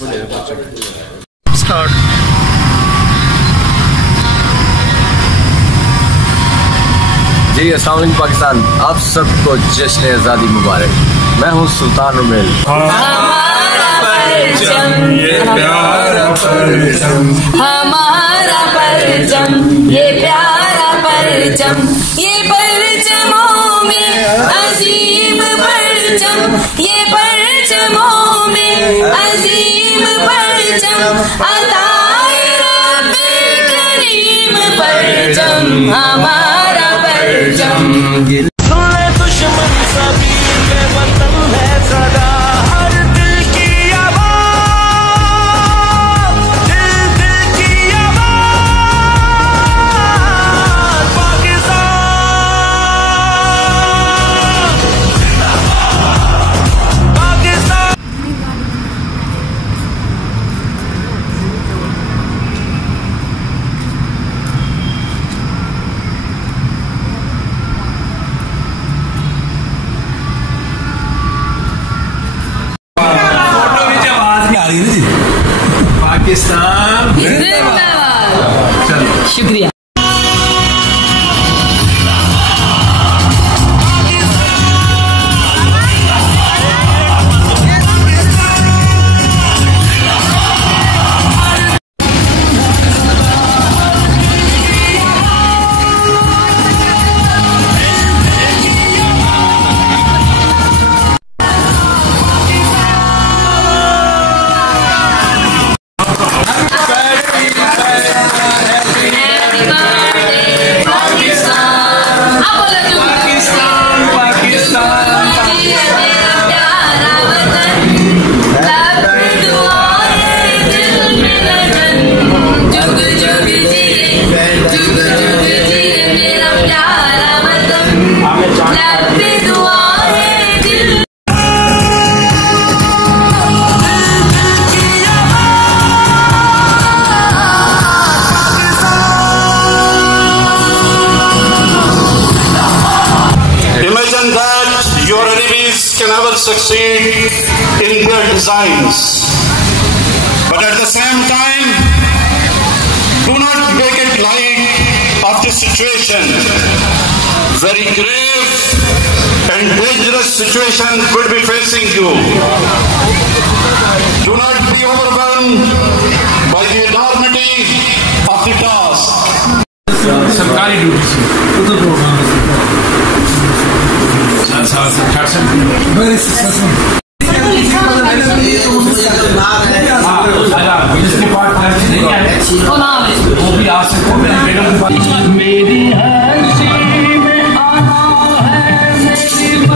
Start. जी अस्सलाम वालेकुम पाकिस्तान, आप सबको जश्न आज़ादी मुबारक। मैं हूँ सुल्तान रुमेल। हमारा परचम ये प्यारा परचम, हमारा परचम ये प्यारा परचम, ये परचमों में अजीम परचम, ये परचमों में अजीम परचम, अताए रब्बे करीम परचम, हमारा परचम। सुने दुश्मन सभी के वतन है सदा, हर दिल की आवाज़, दिल दिल की आवाज़, पाकिस्तान पाकिस्तान। पाकिस्तान जिंदाबाद। शुक्रिया। Your enemies can never succeed in their designs. But at the same time, do not make it light of the situation. Very grave and dangerous situation could be facing you. Do not be overwhelmed by the enormity of the task. सरकारी duty से very successful. जिसके पास नहीं है वो भी आ सकते हैं। मेरी हंसी में आना है, मेरी मस्ती में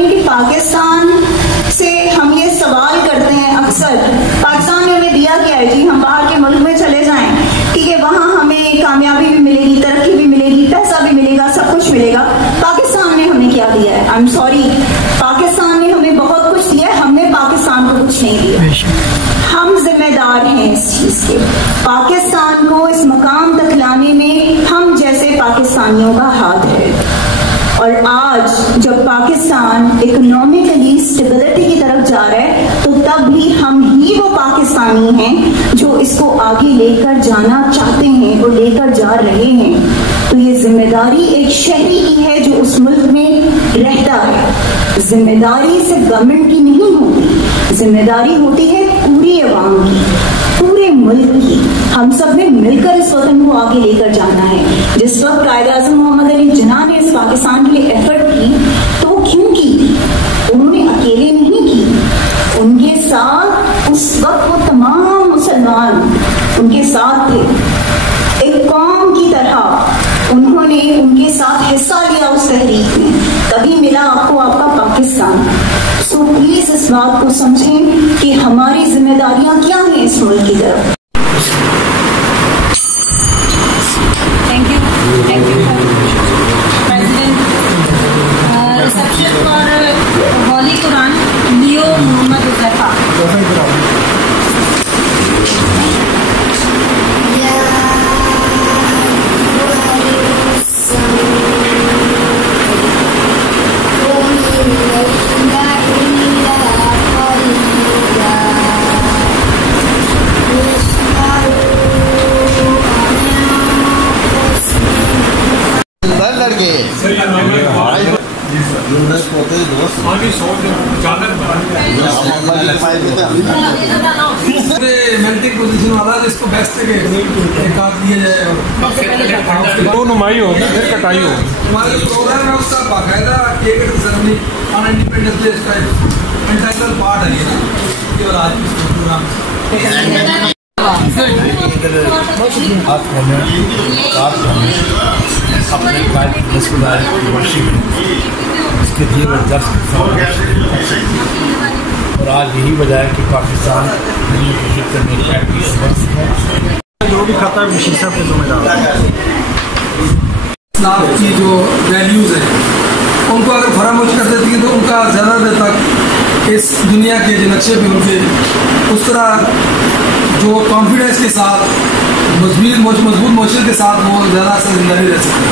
कि पाकिस्तान से हम ये सवाल करते हैं अक्सर, पाकिस्तान ने हमें दिया क्या है जी? हम बाहर के मुल्क में चले जाएं, ठीक है, वहाँ हमें कामयाबी भी मिलेगी, तरक्की भी मिलेगी, पैसा भी मिलेगा, सब कुछ मिलेगा। पाकिस्तान ने हमें क्या दिया है? आई एम सॉरी, पाकिस्तान ने हमें बहुत कुछ दिया है, हमने पाकिस्तान को कुछ नहीं दिया। हम जिम्मेदार हैं इस चीज के। पाकिस्तान को इस मकाम तक लाने में हम जैसे पाकिस्तानियों का हाथ है। और आज जब पाकिस्तान इकोनॉमिकली स्टेबिलिटी की तरफ जा रहा है, तो तब भी हम ही वो पाकिस्तानी हैं जो इसको आगे लेकर जाना चाहते हैं और लेकर जा रहे हैं। तो ये जिम्मेदारी एक शहरी की है जो उस मुल्क में रहता है। जिम्मेदारी सिर्फ गवर्नमेंट की नहीं होती, जिम्मेदारी होती है पूरी अवाम की, पूरे मुल्क की। हम सब ने मिलकर इस वतन को आगे लेकर जाना है। जिस वक्त कायद-ए-आज़म मोहम्मद अली जिन्ना ने इस पाकिस्तान के लिए एफर्ट की, तो क्यों की? उन्होंने अकेले नहीं की, उनके साथ उस वक्त वो तमाम मुसलमान उनके साथ थे। एक कौम की तरह उन्होंने उनके साथ हिस्सा लिया उस तहरीक में, तभी मिला आपको आपका पाकिस्तान। सो प्लीज इस बात को समझें कि हमारी जिम्मेदारियां क्या हैं इस मुल्क की तरफ। Thank you, President. Reception for Holy Quran, Leo Muhammad Uzaifa. Melting position वाला इसको बेस्ट के एक आध दिया जाए वो नुमाई हो फिर कटाई हो। हमारे प्रोग्राम है उसका बाकायदा एक सेरेमनी ऑन इंडिपेंडेंस डे इसका इंटीग्रल पार्ट है ये केवल आज प्रोग्राम अपने इसके दिए हुए दर्ज और आज यही वजह है कि पाकिस्तान दुनिया की खिदमत में जो भी खाता है शीशा पे जिम्मेदार इस्लाम की जो वैल्यूज़ हैं उनको अगर फरामोश कर देती है तो उनका ज़्यादा देर तक इस दुनिया के जो नक्शे पे उनके उस तरह जो कॉन्फिडेंस के साथ मजबूत मोशर के साथ वो ज़्यादा से जिंदा नहीं रह सकते।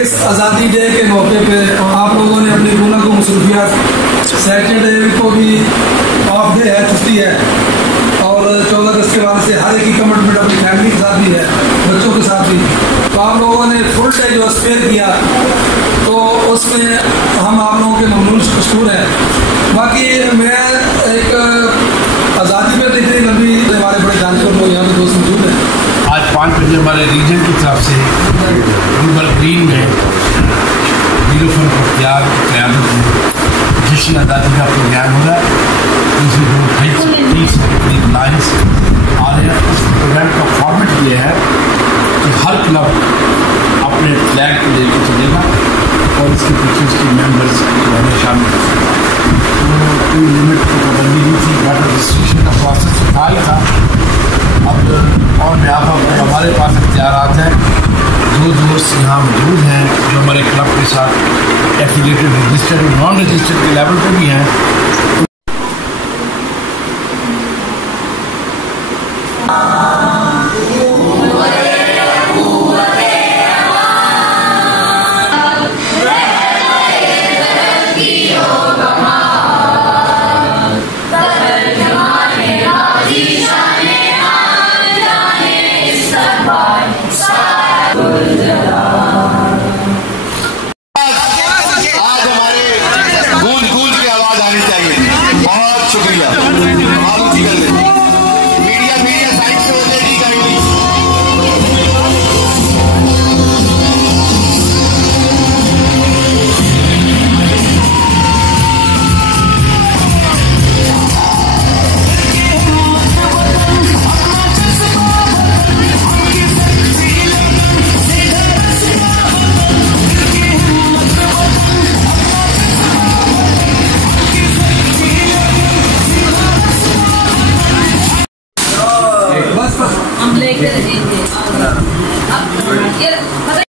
इस आज़ादी डे के मौके पे आप लोगों ने अपनी दुनिया को मसरूफियात सैटरडे को भी ऑफ डे है, छुट्टी है और 14 अगस्त के बाद से हर एक की कमिटमेंट अपनी फैमिली के साथ भी है, बच्चों के साथ भी। तो आप लोगों ने फुल डे जो स्पेयर किया तो उसमें हम आप लोगों के ममनून मशहूर हैं। बाकी मैं एक आज़ादी में इतनी लंबी हमारे बड़े जानकर लोग यहाँ पे दोस्त मौजूद हैं। आज 5 बजे हमारे रीजन की तरफ से रूबल ग्रीन में नीलूफर बख्तियार की क़यादत में जश्न आज़ादी का प्रोग्राम हो रहा है। इसमें 30 लाइन्स आ रहे हैं। इस प्रोग्राम का फॉर्मेट ये है कि हर क्लब अपने फ्लैग को लेकर चलेगा और इसके पीछे उसके मेंबर्स जो हमें शामिल कर सकते हैं। तो कोई लिमिट की पाबंदी नहीं थी, बट रजिस्ट्रेशन का प्रोसेस था ही था। अब और यहाँ पर हमारे पास इख्तियारात हैं, जो दोस्त यहाँ मौजूद हैं जो हमारे क्लब के साथ एफिलिएटेड, रजिस्टर्ड और नॉन रजिस्टर्ड के लेवल पर भी हैं।